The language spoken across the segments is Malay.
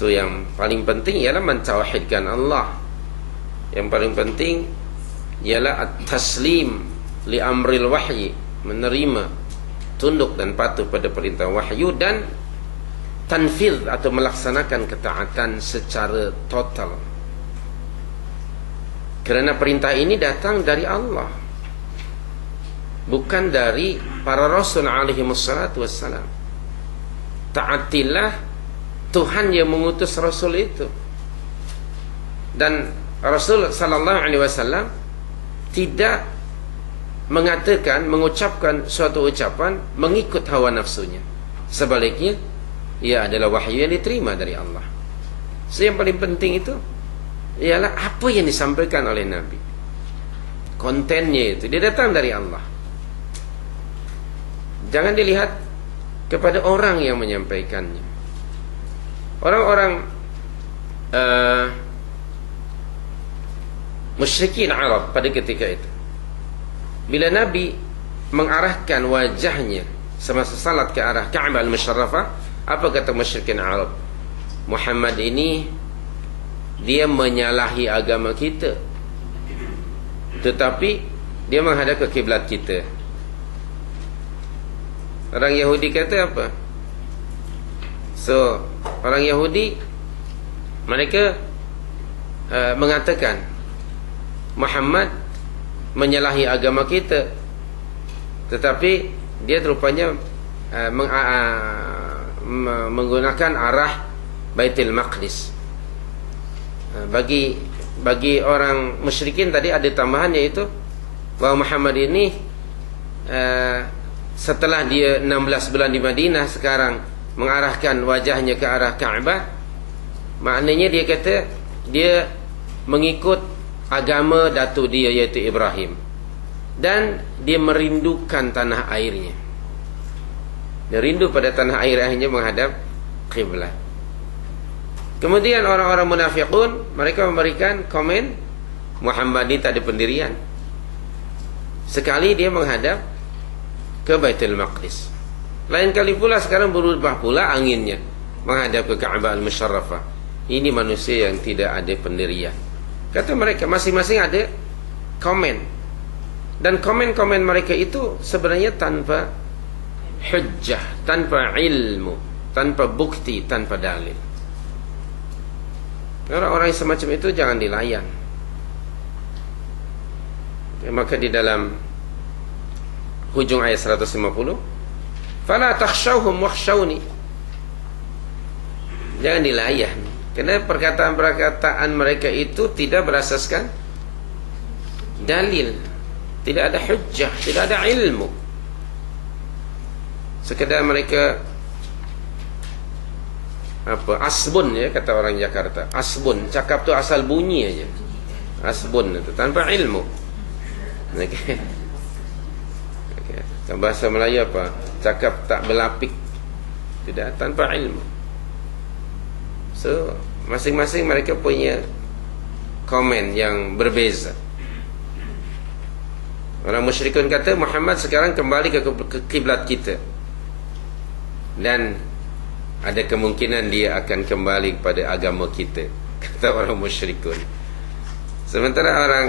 So yang paling penting ialah mentauhidkan Allah. Yang paling penting ialah at-taslim li amril wahyi, menerima, tunduk dan patuh pada perintah wahyu, dan tanfidh atau melaksanakan ketaatan secara total. Kerana perintah ini datang dari Allah, bukan dari para rasul alaihi wassalatu wassalam. Taatilah Tuhan yang mengutus rasul itu. Dan Rasul sallallahu alaihi wasallam tidak mengatakan, mengucapkan suatu ucapan mengikut hawa nafsunya. Sebaliknya, ia adalah wahyu yang diterima dari Allah. So yang paling penting itu ialah apa yang disampaikan oleh Nabi. Kontennya itu dia datang dari Allah. Jangan dilihat kepada orang yang menyampaikannya. Orang-orang musyrikin Arab pada ketika itu, bila Nabi mengarahkan wajahnya semasa salat ke arah Ka'bah al-Musharrafah, apa kata musyrikin Arab? Muhammad ini dia menyalahi agama kita, tetapi dia menghadap ke kiblat kita. Orang Yahudi kata apa? So orang Yahudi mereka mengatakan Muhammad menyalahi agama kita, tetapi dia rupanya menggunakan arah Baitul Maqdis. Bagi orang musyrikin tadi ada tambahan, yaitu bahawa Muhammad ini setelah dia 16 bulan di Madinah sekarang mengarahkan wajahnya ke arah Ka'bah, maknanya dia kata dia mengikut agama datuk dia, iaitu Ibrahim, dan dia merindukan tanah airnya. Dia rindu pada tanah airnya menghadap kiblat. Kemudian orang-orang munafiqun mereka memberikan komen, Muhammad ini tak ada pendirian. Sekali dia menghadap ke Baitul Maqdis, lain kali pula sekarang berubah pula anginnya menghadap ke Ka'bah al-Musharrafah. Ini manusia yang tidak ada pendirian. Kata mereka, masing-masing ada komen, dan komen-komen mereka itu sebenarnya tanpa hujjah, tanpa ilmu, tanpa bukti, tanpa dalil. Orang-orang semacam itu jangan dilayan. Maka di dalam hujung ayat 150, fala takhshawhum wakhshawni, jangan dilayan, kerana perkataan-perkataan mereka itu tidak berasaskan dalil, tidak ada hujjah, tidak ada ilmu. Sekedar mereka asbun, ya kata orang Jakarta, asbun, cakap tu asal bunyi aja, asbun itu tanpa ilmu. Okay. Bahasa Melayu apa? Cakap tak berlapik, tidak, tanpa ilmu. So masing-masing mereka punya komen yang berbeza. Orang musyrikun kata Muhammad sekarang kembali ke kiblat kita, dan ada kemungkinan dia akan kembali kepada agama kita, kata orang musyrikun. Sementara orang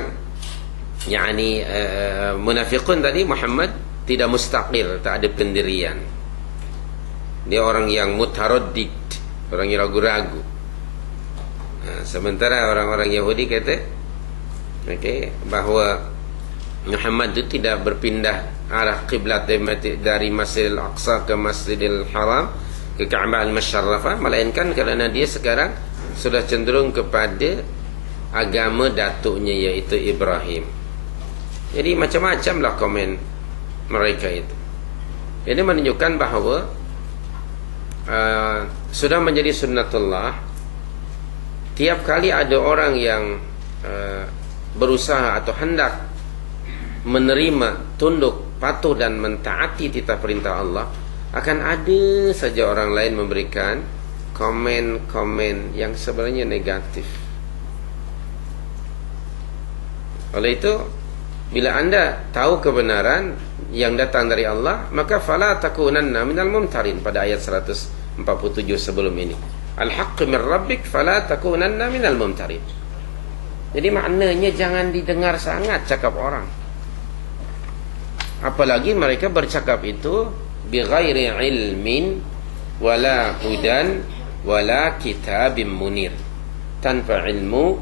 munafiqun tadi, Muhammad tidak mustaqil, tak ada pendirian. Dia orang yang mutaraddid, orang yang ragu-ragu. Sementara orang-orang Yahudi kata bahawa Muhammad itu tidak berpindah arah kiblat dari Masjidil Aqsa ke Masjidil Haram, ke Ka'bah al-Musharrafah, melainkan kerana dia sekarang sudah cenderung kepada agama datuknya, iaitu Ibrahim. Jadi macam-macamlah komen mereka itu. Ini menunjukkan bahawa sudah menjadi sunnatullah, tiap kali ada orang yang berusaha atau hendak menerima, tunduk, patuh dan mentaati titah perintah Allah, akan ada saja orang lain memberikan komen-komen yang sebenarnya negatif. Oleh itu, bila anda tahu kebenaran yang datang dari Allah, maka fala takunanna minal mumtarin, pada ayat 147 sebelum ini. al-haqqu min rabbik fala takunanna minal mumtarin. Jadi maknanya jangan didengar sangat cakap orang. Apalagi mereka bercakap itu bighairi ilmin wala hudan wala kitabim munir. Tanpa ilmu,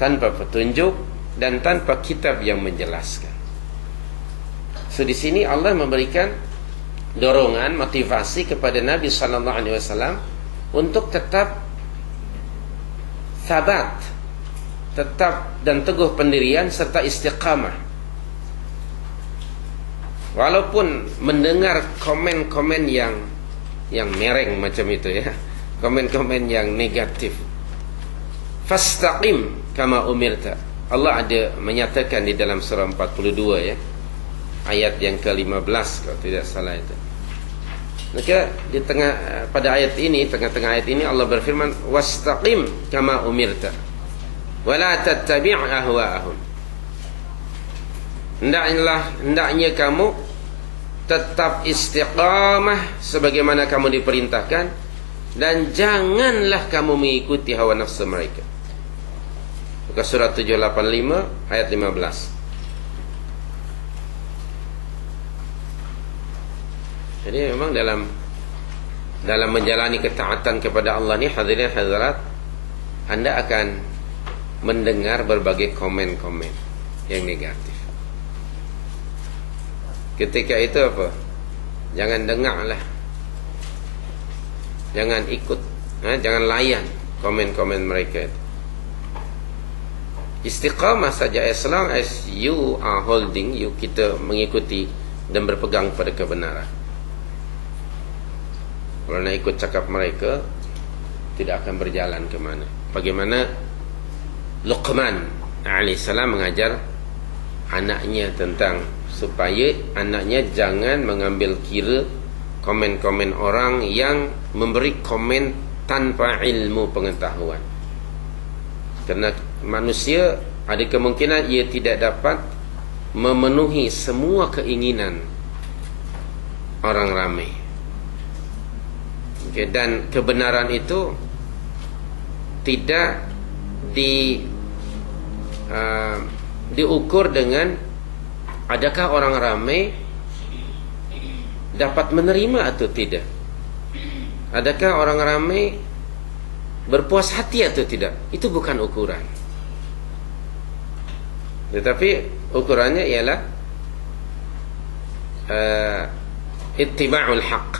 tanpa petunjuk, dan tanpa kitab yang menjelaskan. So di sini Allah memberikan dorongan, motivasi kepada Nabi sallallahu alaihi wasallam untuk tetap sabat, tetap dan teguh pendirian serta istiqamah. Walaupun mendengar komen-komen yang mereng macam itu ya, komen-komen yang negatif. Fastaqim kama umirta. Allah ada menyatakan di dalam surah 42 ya, ayat yang ke-15 kalau tidak salah itu. Maka di pada ayat ini, tengah-tengah ayat ini Allah berfirman, wastaqim kama umirta wala tattabi' ahwa'ahum. Hendaknya kamu tetap istiqamah sebagaimana kamu diperintahkan, dan janganlah kamu mengikuti hawa nafsu mereka. Buka surat 785 ayat 15. Jadi memang dalam menjalani ketaatan kepada Allah ni, hadirin hadirat, anda akan mendengar berbagai komen-komen yang negatif. Ketika itu apa? Jangan dengarlah, jangan ikut, jangan layan komen-komen mereka itu. Istiqamah saja, as long as you are holding, kita mengikuti dan berpegang pada kebenaran. Kalau nak ikut cakap mereka, tidak akan berjalan ke mana. Bagaimana Luqman alaihissalam mengajar anaknya tentang supaya anaknya jangan mengambil kira komen-komen orang yang memberi komen tanpa ilmu pengetahuan. Kerana manusia ada kemungkinan ia tidak dapat memenuhi semua keinginan orang ramai. Okay, dan kebenaran itu tidak diukur dengan adakah orang ramai dapat menerima atau tidak, adakah orang ramai berpuas hati atau tidak. Itu bukan ukuran. Tetapi ukurannya ialah ittiba'ul haq,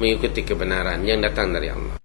mengikuti kebenaran yang datang dari Allah.